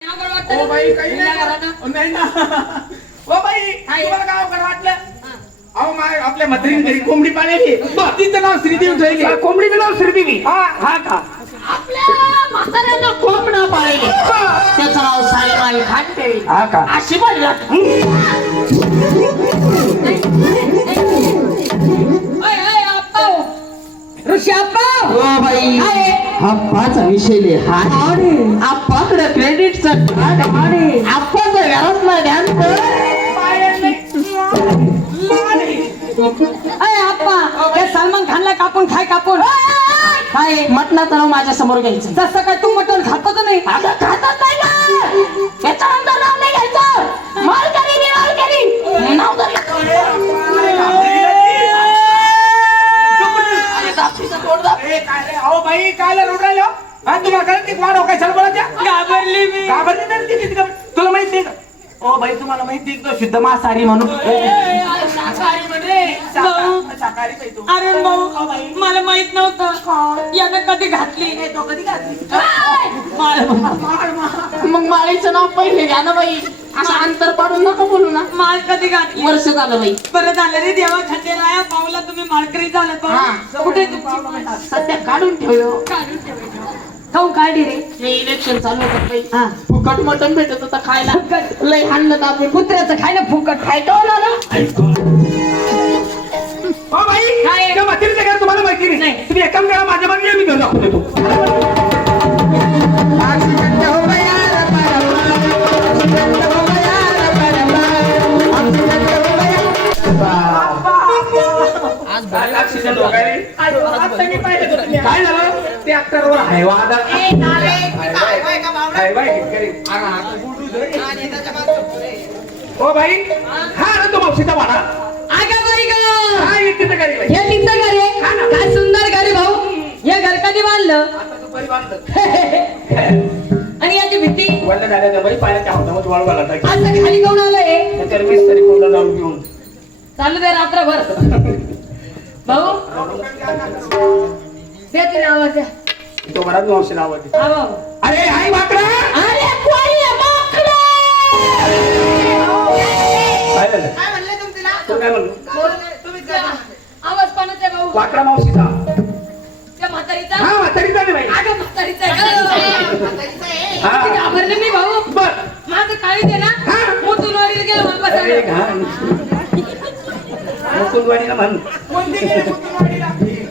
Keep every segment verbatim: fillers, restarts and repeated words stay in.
O by काही नाही नाही ना ओ बाई तुम्हाला काय अवघड वाटलं? अहो माय आपल्या म्हातारीने घरी कोंबडी पाळलेली तिचं नाव श्रीदेवी ठेवली. कोंबडीचं नाव श्रीदेवी. हा हा का आपल्या म्हाताऱ्यानं कोंबडा पाळले त्याचं नाव साईबाई खांडे. हा का अशी म्हणला ऋषी आप्पा. हो बाई आप्पाचा विषय लय हा आप्पाकडे क्रेडिटचं कार्ड आहे आप्पाचं घरातलं ध्यान अरे आप्पा हे सलमान खानला कापून खाय कापून काय मटणाचं नाव माझ्या समोर घ्यायचं. जसं काय तू मटण खातो तर नाही अगं खातच नाही ना त्याच्यानंतर नाव नाही घ्यायचं. माल करी माल करी नाव अहो बाई काय रोडायला तुम्हाला कळत वाढव काय चालू बोला घाबरली मी घाबरली नाही तुला माहित नाही का? ओ बाई तुम्हाला माहिती आहे शुद्ध मांसाहारी म्हणून शाकाहारी म्हणे शाकाहारी पाहिजे तू. अरे भाऊ मला माहित नव्हतं यानं कधी घातली तो कधी घातली मग माळीचं नाव पहिले घ्या ना बाई असं अंतर पाडून नका बोलू ना. माळ कधी घातली वर्ष झालं बाई. बरं झालं रे देवा खंडेराया पावला तुम्ही माळकरी झालं पण कुठे तुमची सध्या काढून ठेवलो. काढून ठेवायचं खाऊन काढली रे हे इलेक्शन चालू होतं बाई. हा फुकट मटण भेटत होतं खायला लय हाणलं आपण कुत्र्याचं खाय ना फुकट खायटो ना ओ बाई काय? त्या म्हातारीचं घर तुम्हाला माहिती नाही तुम्ही एक काम करा माझ्या मागे मी घेऊन दाखवून देतो. काय झालं ते अत्तरवर हायवादा ओ बाई हा ना तो मावशीचा वाडा अगं बाई ग हा येते तर घरी बाई. हे तिचं घर आहे काय सुंदर घर आहे भाऊ हे घर कधी बांधलं आता तू बरी बांधलं आणि याची भीती वल्ल झाल्या त्या बाई पाण्याच्या हातामध्ये वाळू घाला टाकी. असं खाली कोण आलंय त्याच्यावर वीस तरी कोणता दारू घेऊन चालू दे रात्रभर भाऊ दे तिने आवाज द्या तो बराच मावशी नावाची हा भाऊ अरे हाय वाकडा अरे कोणी आहे माकडं? काय झालं काय म्हणले तुमची तू काय म्हणलो आवाज कोणाचा आहे भाऊ वाकडा मावशीचा त्या म्हातारीचा हा म्हातारीचा नाही बाई अगं म्हातारीचा आहे का? हा. किती घाबरले मी भाऊ बर माझं काळी दे ना हा. मोतून वाडीला गेलो मला अरे बसायला. घाण मुकुंदवाडीला म्हण कोणती गेली मुकुंदवाडीला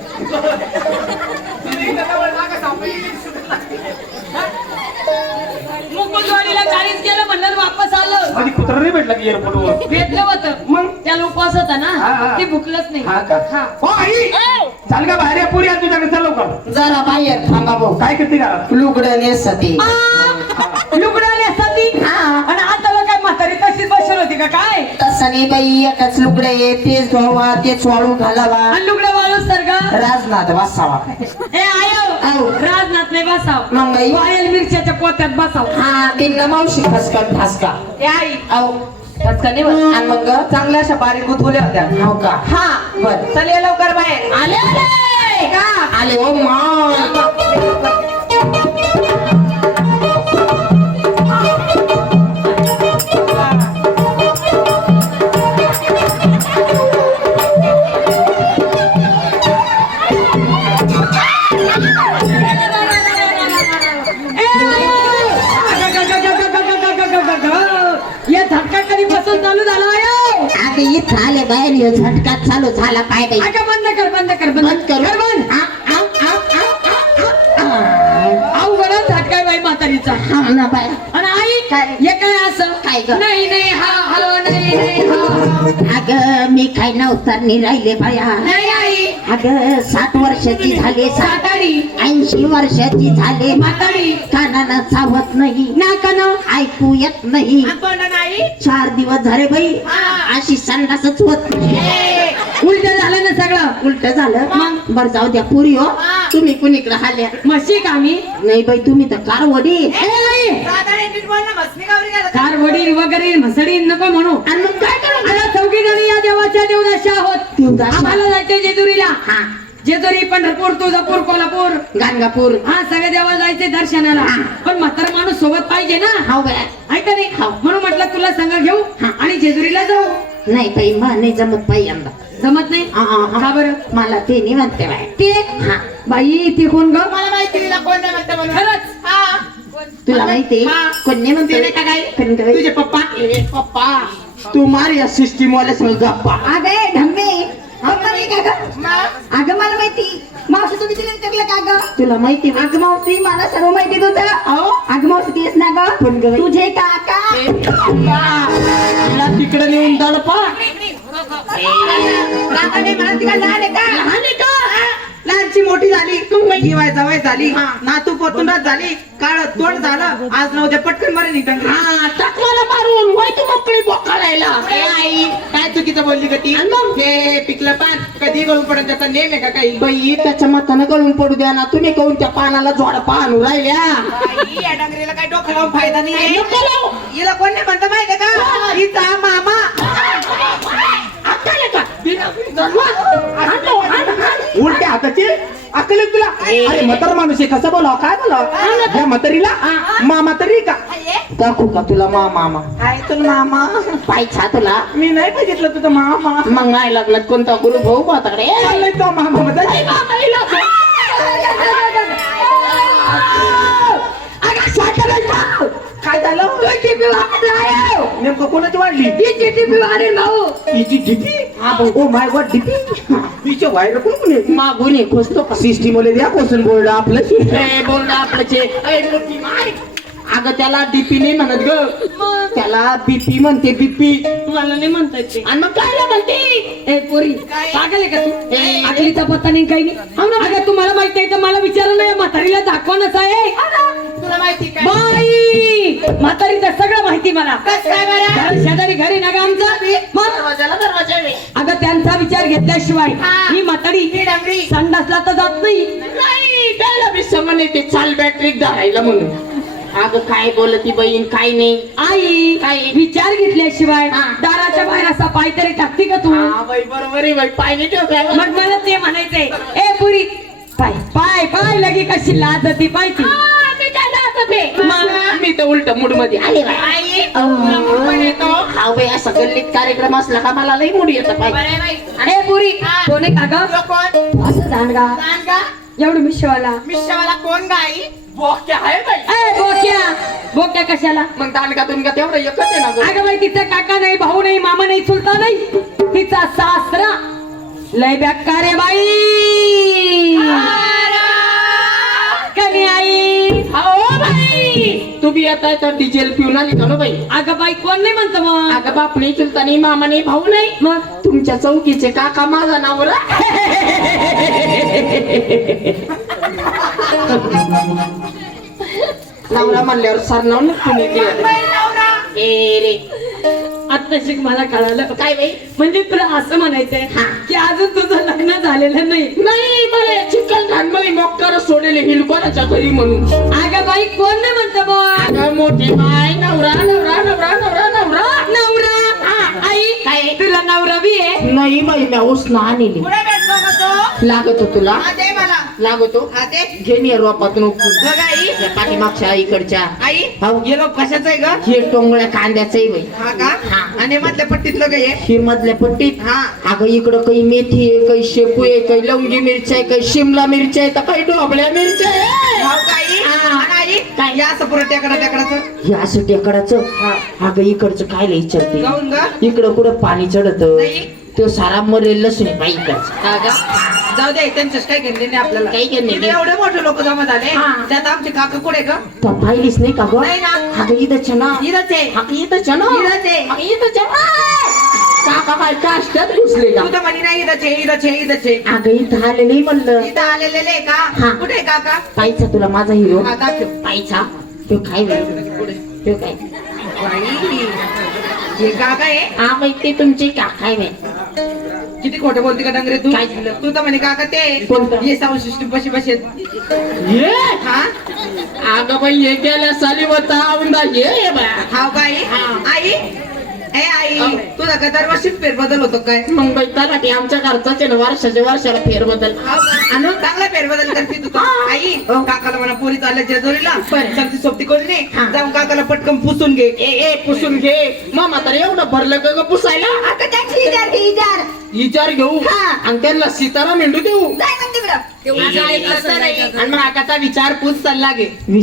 मुकुंदवाडीला चाळीस गेलं म्हणलं वापस आलं आधी कुत्रा नाही भेटला की एअरपोर्टवर भेटलं होतं मग त्याला उपवास होता ना हा, हा. ते भुकलंच नाही हा का हा. हो आई चाल का बाहेर या पुरी आज तुझ्याकडे चल लवकर जरा बाहेर थांबा भाऊ काय करते घरात लुगडं नेसते लुगडाली असतात ती आणि आता काय म्हातारी तशीच बसून होती का काय तसं नाही बाई एकच लुगडं आहे तेच धुवा तेच वाळू घालावा आणि लुगडं वाळूच तर का राजनाथ वासावा. ए आयो आयो. राजनाथ नाही बसाव मग बाई वायल मिरच्याच्या पोत्यात बसाव हा तिला मावशी खसकन ठासका ए आई आहो खसका नाही बस. आणि मग चांगल्या अशा बारीक गुदगुल्या होत्या हो का हा बर चल ये लवकर बाहेर आले आले का आले ओ मा या झटका कधी बसून चालू झाला आयो आता इथं आले बाहेर ये झटका चालू झाला काय बाई अगं बंद कर बंद कर बंद बंद कर. कर बंद आ, आव, आव, आव, आव, आव, आव. आऊ बरं झटका बाई म्हातारीचा हा ना बाई आणि आई काय? हे काय असं काय ग? नाही नाही हा हॅलो नाही नाही हा अगं मी काय नवतारनी राहिले बाया नाही आई अगं साठ वर्षाची झाले साठ सातारी ऐंशी वर्षाची झाले म्हातारी कानाला चावत नाही नाकानं ऐकू येत नाही आपण नाही चार दिवस झाले बाई हा. अशी संडासच होत नाही उलट झालं ना सगळं उलट झालं मग? बर जाऊ द्या पुरी हो हा. तुम्ही कुणीकडे आल्या म्हशी का आम्ही नाही बाई तुम्ही तर कारवडी ए, आई! कार वडील वगैरे म्हसडी नको म्हणू आणि मग काय करू आता चौघी जणी या देवाच्या देवदाशी आहोत देवदाशी. आम्हाला जायचे जेजुरीला हा जेजुरी, पंढरपूर, तुळजापूर, कोल्हापूर, गाणगापूर. हा सगळे देवाला जायचे दर्शनाला. पण म्हातारा माणूस सोबत पाहिजे ना. हो बाय. आहे का नाही? म्हणून म्हटलं तुला संग घेऊ आणि जेजुरीला जाऊ. नाही बाई मा नाही जमत बाई यंदा. जमत नाही आ, आ, आ. का बरं? मला ते नाही म्हणते बाय. ते हा. बाई ते कोण ग? मला माहिती तिला कोण नाही म्हणतं म्हणून. खरंच हा. तुला माहिती हा. कोण नाही म्हणते तिने का काय? कोण काय? तुझे पप्पा ए, पप्पा तू मार या सिस्टीम वाल्या संग गप्पा. अगे ढम्मे पप्पा नाही का ग? मग अगं मला माहिती. मावशी तुम्ही तिला विचारलं का ग? तुला माहिती अगं मावशी मला सर्व माहिती तुझं. अहो अगं मावशी तेच ना ग? कोण ग बाई? तुझे काका. तिला तिकडे नेऊन दडपा. काका नाही म्हणत, ती काय लहान आहे का? लहान आहे का? लहानची मोठी झाली तू जीवायचा वय झाली नातू पोतुंडात झाली काळ तोंड झालं आज न उद्या पटकन मारे निघतात. हा टाक मला मारून वय तू मोकळी बोकाळायला. ए आई काय चुकीचं बोलली का ती? आणि मग? हे पिकलं पान कधी गळून पडत त्याचा नेम आहे का काही? बाई त्याच्या मतानं गळून पडू द्या ना. तुम्ही कहून त्या पानाला जोडपा आणू राहिल्या. बाई, या डांगरीला काय डोकं लावून फायदा नाही नको लावू. हिला कोण नाही म्हणतं माहिती आहे का? हिचा मामा अक्कल आहे का? हाणलो, हाण, हाण. उलट्या हाताची अक्कल आहे तुला? अरे म्हातार माणूस आहे कसं बोलाव काय बोलाव या म्हातारीला मामा तरी का? दाखवू का तुला मा मामा? आहे तुला मामा? पाहिजे तुला. मी नाही बघितलं तुझं मामा. मग नाही लग्नात कोणता गुरु भाऊ पाताकडे चाललंय तो मामा मध्ये. काय झालं? नेमकं कोणाची वाढली? हिची DP? Oh my god DP. हिचे व्हायरल कोण कोण आहे? मागून ये खोसतो का? सिस्टीम वाले द्या क्वेश्चन बोर्ड आपलं. ए, बोल ना आपल्याचे. ए, मोठी माय. अगं त्याला डीपी नाही म्हणत ग. त्याला बीपी म्हणते बीपी. मला नाही म्हणता येते. आणि मग काय म्हणते? ए पोरी पागल आहे का तू? ए, आखलीचा पत्ता नाही काही नाही. अगं तुम्हाला माहित आहे तर मला विचारलं नाही. म्हातारीला दाखवणच आहे. तुला माहिती काय? बाई म्हातारीचं सगळं माहिती मला. कसं काय बरं? घर शेजारी घरी ना ग आमचा. मग दरवाजाला दरवाजा आहे. अगं त्यांचा विचार घेतल्याशिवाय हा. ही म्हातारी ही डांगरी. संडासला तर जात नाही. नाही त्याला मी समन येते चाल बॅटरी धरायला म्हणून. अगं काय बोलती बहीण काय नाही. आई काय? विचार घेतल्याशिवाय हा. दाराच्या बाहेर असा पाय तरी टाकते का तू? हा बाई बरोबर आहे बाई पाय नाही ठेवता. मग मला ते म्हणायचंय. ए पुरी पाय पाय पाय लगी कशी लाजती पाय ती. मी तर उलट मूड मध्ये आले बाई. आई, अहो. तुला मूड पण येतो? हा बाई असा गल्लीत कार्यक्रम असला का मला लई मूड येतं बरं पाय. आहे बाई. ए पुरी हा. कोण आहे काका? तुला कोण? असं दांडगा लहान का? एवढं मिशवाला. मिश्रावाला कोण गाई? बोक्या आहे बाई. ए बोक्या बोक्या कशाला? मग दानका तुनका तेवढं एकच आहे ना गं. अगं बाई तिचा काका नाही, भाऊ नाही, मामा नाही, चुलता नाही. तिचा सासरा लय बेकार आहे बाई. कमी आई. हो बाई तू बी आता तर डिझेल पिऊन आली का नो बाई? अगं बाई कोण नाही म्हणतो मग? अगं बाप नाही चुलता नाही मामा नाही भाऊ नाही. मग तुमच्या चौकीचे काका माझा नावर. नवरा म्हणल्यावर सरनाव नक्की ए रे आता शिक मला कळालं. काय बाई? म्हणजे तुला असं म्हणायचंय हा. की अजून तुझं लग्न झालेलं नाही. नाही मला चिकन घाणमळी मोक्कर सोडेले हिलकोनाच्या घरी म्हणून. अगं बाई कोण नाही म्हणतो मग? अगं मोठी बाय नवरा नवरा नवरा नवरा नवरा नवरा. हा, आई काय? तुला नवरा बी आहे? नाही बाई मी उसना आणली. पुढे भेटलो का तो? लागतो तुला हा दे मला. लागतो हा दे. घेऊन ये रोपातून उपटून. बघ आई. या पाठीमागच्या इकडच्या आई हो. गेलो कशाचं आहे ग? हे टोंगळ्या कांद्याचंही बाई. हा का? हा. आणि मधल्या पट्टीतलं काय आहे? ही मधल्या पट्टीत हा. अगं इकडं काही मेथी आहे काही शेपू आहे काही लवंगी मिरची आहे काही शिमला मिरची आहे तर काही ढोबळ्या मिरच्या आहे. भाऊ का आई? हा. आणि आई काय? या असं पुरं टेकडा टेकडाचं. हे असं टेकडाचं. अगं इकडचं काय लय विचारते. जाऊन ग. इकडं कुठं पाणी चढत नाही. तो सारा मरेल लसूण आहे बाई इकडचं. हा का? जाऊ दे त्यांच्याच काही घेणले नाही आपल्याला. काही घेणं नाही. इथे एवढे मोठे लोक जमा झाले हा. त्यात आमचे काका कुठे ग? तो पाहिलीच नाही का गं? नाही ना. अगं इथंच आहे ना. इथंच आहे. अगं इथंच आहे ना. इथंच आहे. अगं इथंच आहे ना. काका काय काष्टात घुसले का? तू तर म्हणी नाही इथंच आहे इथंच आहे इथंच आहे. अगं इथं आले नाही म्हणलं. इथं आलेले आहे हा. का? कुठे आहे काका? पाहिचा तुला माझा हिरो. हा दाखव. पाहिचा तो काय बाई? पुढे. तो काय? बाई हे काका आहे. हा बाई ते तुमचे काका आहे बाई. किती खोटं बोलते का डंगरे तू? काय झालं? तू तर म्हणे काका ते कोणतं? ये साऊंड सिस्टीम बशी बशी ये हा अगं बाई हे गेल्या साली होता औंदा ये बाया. हाव का आई? हा. आई ए आई हा. तुला तुझा काय दरवर्षी फेरबदल होतो काय? मग बैतासाठी आमच्या घरचाच आहे ना वर्षाच्या वर्षाला फेरबदल. आणि चांगला फेरबदल करते तू. आई काकाला म्हणा पोरी चालल्या जेजुरीला सरती सोबती कोणी नाही जाऊन काकाला पटकन पुसून घे. ए ए पुसून घे. मग म्हातारे एवढं भरलं का ग पुसायला? आता त्याची इजार घे, इजार. विचार घेऊ हा. आणि त्यांना सीतारा मेंढू देऊ जाय मग तिकडं. आणि मग आकाचा विचार पूस चालला गे.